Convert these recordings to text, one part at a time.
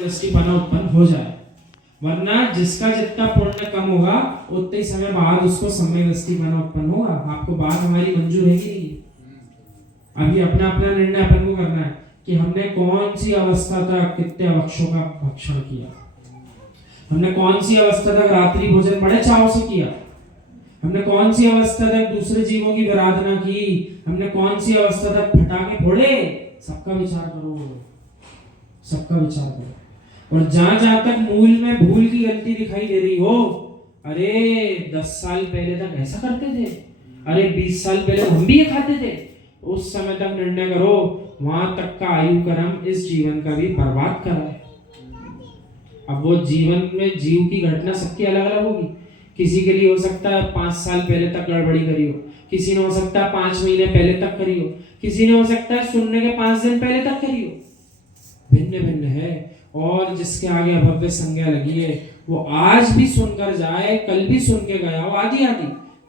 दृष्टिपना उत्पन्न हो जाए, वरना जिसका जितना पुण्य कम होगा उतने ही समय बाद उसको सम्यक दृष्टिपना उत्पन्न होगा। आपको बात हमारी मंजूर है कि नहीं? अभी अपना अपना निर्णय अपन को करना है कि हमने कौन सी अवस्था तक कितने अवक्षों का भक्षण किया, हमने कौन सी अवस्था तक रात्रि भोजन बड़े चाव से किया, हमने कौन सी अवस्था तक दूसरे जीवों की आराधना की, हमने कौन सी अवस्था तक फटाके फोड़े। सबका विचार करो, सबका विचार करो। और जहां जहां तक मूल में भूल की गलती दिखाई दे रही हो, अरे 10 साल पहले तक ऐसा करते थे, अरे 20 साल पहले हम भी ये खाते थे, उस समय तक निर्णय करो। वहां तक का आयु कर्म इस जीवन का भी बर्बाद कर रहा है। अब वो जीवन में जीव की घटना सबकी अलग अलग होगी। किसी के लिए हो सकता है 5 साल पहले तक गड़बड़ी करी हो, किसी ने हो सकता है 5 महीने पहले तक करी हो, किसी ने हो सकता है सुनने के 5 दिन पहले तक करी हो। भिन्न भिन्न है। और जिसके आगे अभव्य संज्ञा लगी है वो आज भी सुनकर जाए, कल भी सुन के गया हो आदि आदि,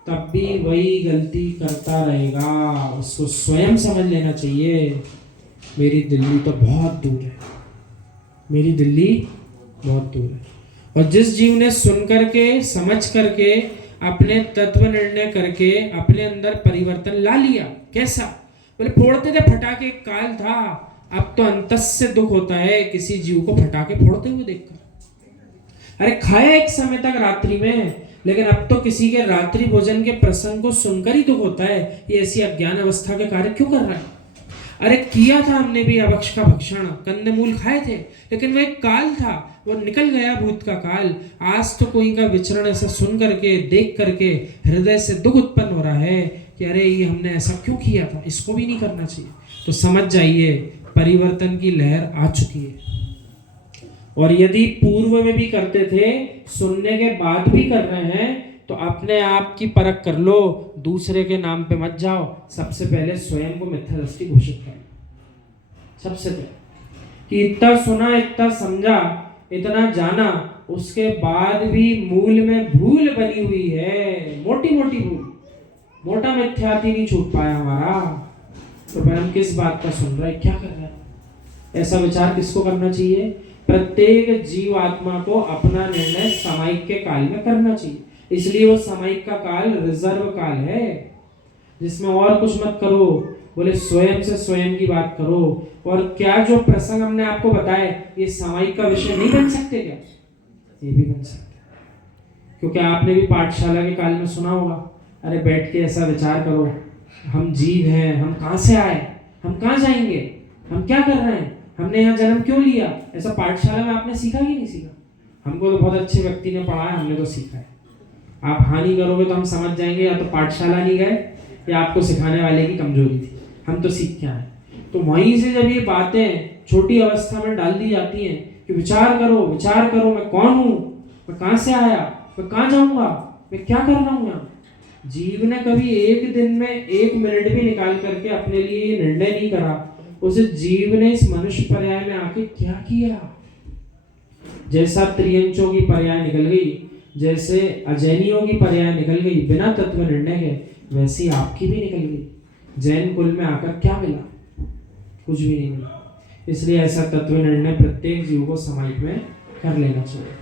तब भी वही गलती करता रहेगा। उसको स्वयं समझ लेना चाहिए, मेरी दिल्ली तो बहुत दूर है, मेरी दिल्ली बहुत दूर है। और जिस जीव ने सुन करके समझ करके अपने तत्व निर्णय करके अपने अंदर परिवर्तन ला लिया, कैसा? बोले फोड़ते थे फटाके, एक काल था, अब तो अंतस से दुख होता है किसी जीव को फटाके फोड़ते हुए देखकर। अरे खाया एक समय तक रात्रि में, लेकिन अब तो किसी के रात्रि भोजन के प्रसंग को सुनकर ही दुख होता है। ये ऐसी अज्ञान अवस्था के कार्य क्यों कर रहा है? अरे किया था हमने भी अभक्ष का भक्षण, कंदमूल खाए थे, लेकिन वह एक काल था, वो निकल गया भूत का काल। आज तो कोई का विचरण ऐसा सुन करके देख करके हृदय से दुख उत्पन्न हो रहा है कि अरे ये हमने ऐसा क्यों किया था, इसको भी नहीं करना चाहिए। तो समझ जाइए परिवर्तन की लहर आ चुकी है। और यदि पूर्व में भी करते थे, सुनने के बाद भी कर रहे हैं, तो अपने आप की परख कर लो, दूसरे के नाम पे मत जाओ। सबसे पहले स्वयं को मिथ्या दृष्टि घोषित करो। सबसे पहले कि इतना सुना, इतना समझा, इतना जाना, उसके बाद भी मूल में भूल बनी हुई है, मोटी मोटी भूल, मोटा मिथ्याति नहीं छूट पाया हमारा, तो फिर हम किस बात का सुन रहे हैं, क्या कर रहे हैं? ऐसा विचार किसको करना चाहिए? प्रत्येक जीव आत्मा को अपना निर्णय सामयिक के काल में करना चाहिए। इसलिए वो सामयिक का काल रिजर्व काल है, जिसमें और कुछ मत करो। बोले स्वयं से स्वयं की बात करो। और क्या जो प्रसंग हमने आपको बताए ये सामयिक का विषय नहीं बन सकते क्या? ये भी बन सकते, क्योंकि आपने भी पाठशाला के काल में सुना होगा, अरे बैठ के ऐसा विचार करो, हम जीव हैं, हम कहाँ से आए, हम कहाँ जाएंगे, हम क्या कर रहे हैं, हमने यहाँ जन्म क्यों लिया? ऐसा पाठशाला में आपने सीखा कि नहीं सीखा? हमको तो बहुत अच्छे व्यक्ति ने पढ़ाया, हमने तो सीखा है। आप हानि करोगे तो हम समझ जाएंगे या तो पाठशाला नहीं गए या आपको सिखाने वाले की कमजोरी थी, हम तो सीख के आए। तो वहीं से जब ये बातें छोटी अवस्था में डाल दी जाती हैं कि विचार करो, विचार करो, मैं कौन हूँ, मैं कहाँ से आया, मैं कहाँ जाऊँगा, मैं क्या कर रहा हूँ यहाँ। जीव ने कभी एक दिन में 1 मिनट भी निकाल करके अपने लिए ये निर्णय नहीं करा, उसे जीव ने इस मनुष्य पर्याय में आके क्या किया। जैसा त्रियंचों की पर्याय निकल गई, जैसे अजैनियों की पर्याय निकल गई बिना तत्व निर्णय के, वैसी आपकी भी निकल गई। जैन कुल में आकर क्या मिला? कुछ भी नहीं मिला। इसलिए ऐसा तत्व निर्णय प्रत्येक जीव को सामयिक में कर लेना चाहिए।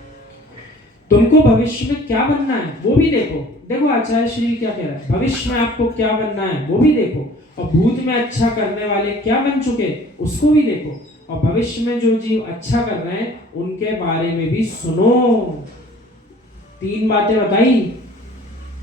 तुमको भविष्य में क्या बनना है वो भी देखो। देखो आचार्य श्री क्या कह रहा है, भविष्य में आपको क्या बनना है वो भी देखो, और भूत में अच्छा करने वाले क्या बन चुके उसको भी देखो, और भविष्य में जो जीव अच्छा कर रहे हैं उनके बारे में भी सुनो। 3 बातें बताई,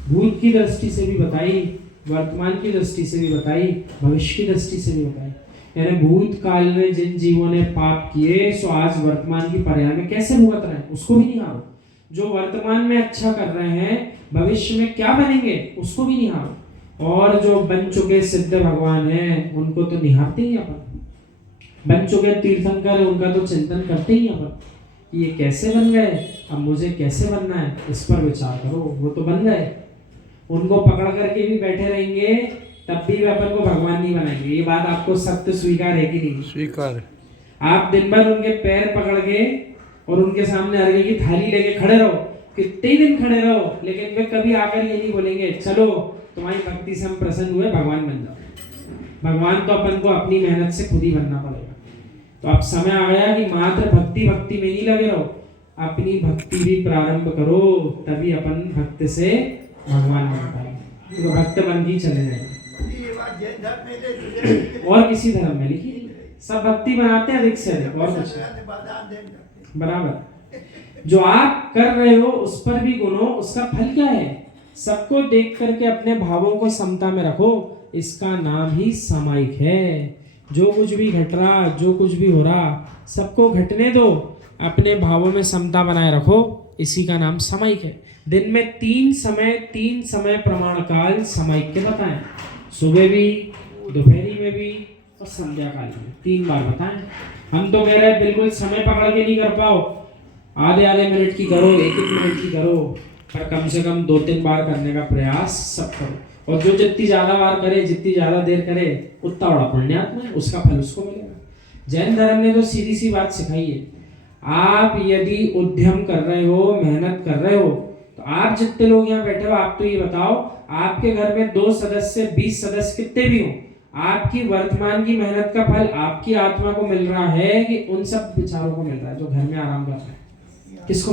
भूत की दृष्टि से भी बताई, वर्तमान की दृष्टि से भी बताई, भविष्य की दृष्टि से भी बताई। यानी भूत काल में जिन जीवों ने पाप किए सो आज वर्तमान की पर्याय में कैसे भुगत रहे हैं उसको भी नहीं हारो। जो वर्तमान में अच्छा कर रहे हैं भविष्य में क्या बनेंगे उसको भी नहीं हारो। और जो बन चुके सिद्ध भगवान हैं उनको तो निहारते ही अपन, बन चुके तीर्थंकर उनका तो चिंतन करते ही अपन कि ये कैसे बन गए, अब मुझे कैसे बनना है, इस पर विचार करो। वो तो बन गए, उनको पकड़ करके भी बैठे रहेंगे तब भी वे अपन को भगवान नहीं बनाएंगे। ये बात आपको सत्य स्वीकार है कि नहीं? स्वीकार। आप दिन भर उनके पैर पकड़ के और उनके सामने अर्घ्य की थाली लेके खड़े रहो, कितने दिन खड़े रहो, लेकिन वे कभी आकर ये नहीं बोलेंगे चलो तुम्हारी भक्ति से हम प्रसन्न हुए, भगवान बन जाओ। भगवान तो अपन को अपनी मेहनत से खुद ही बनना पड़ेगा। तो अब समय आ गया कि मात्र भक्ति भक्ति में नहीं लगे रहो, अपनी भक्ति भी प्रारंभ करो, तभी अपन भक्त से भगवान बन पाएंगे। तो भक्त बन ही चले जाएंगे। और किसी धर्म में लिखी सब भक्ति बनाते हैं अधिक से अधिक, और कुछ बराबर। जो आप कर रहे हो उस पर भी गुनो, उसका फल क्या है? सबको देख करके अपने भावों को समता में रखो, इसका नाम ही सामायिक है। जो कुछ भी घट रहा, जो कुछ भी हो रहा, सबको घटने दो, अपने भावों में समता बनाए रखो, इसी का नाम सामायिक है। दिन में तीन समय प्रमाण काल सामायिक के बताएं, सुबह भी, दोपहरी में भी और संध्या काल में 3 बार बताएं। हम तो कह रहे हैं बिल्कुल समय पकड़ के नहीं कर पाओ, आधे मिनट की करो, 1 मिनट की करो, पर कम से कम 2-3 बार करने का प्रयास सब करो। और जो जितनी ज्यादा बार करे, जितनी ज्यादा देर करे, उतना बड़ा पुण्यात्मा है, उसका फल उसको मिलेगा। जैन धर्म ने तो सीधी सी बात सिखाई है, आप यदि उद्यम कर रहे हो, मेहनत कर रहे हो, तो आप जितने लोग यहाँ बैठे हो, आप तो ये बताओ, आपके घर में 2 सदस्य 20 सदस्य कितने भी हो, आपकी वर्तमान की मेहनत का फल आपकी आत्मा को मिल रहा है कि उन सब बेचारों को मिल रहा है जो घर में आराम कर रहे हैं? किसको?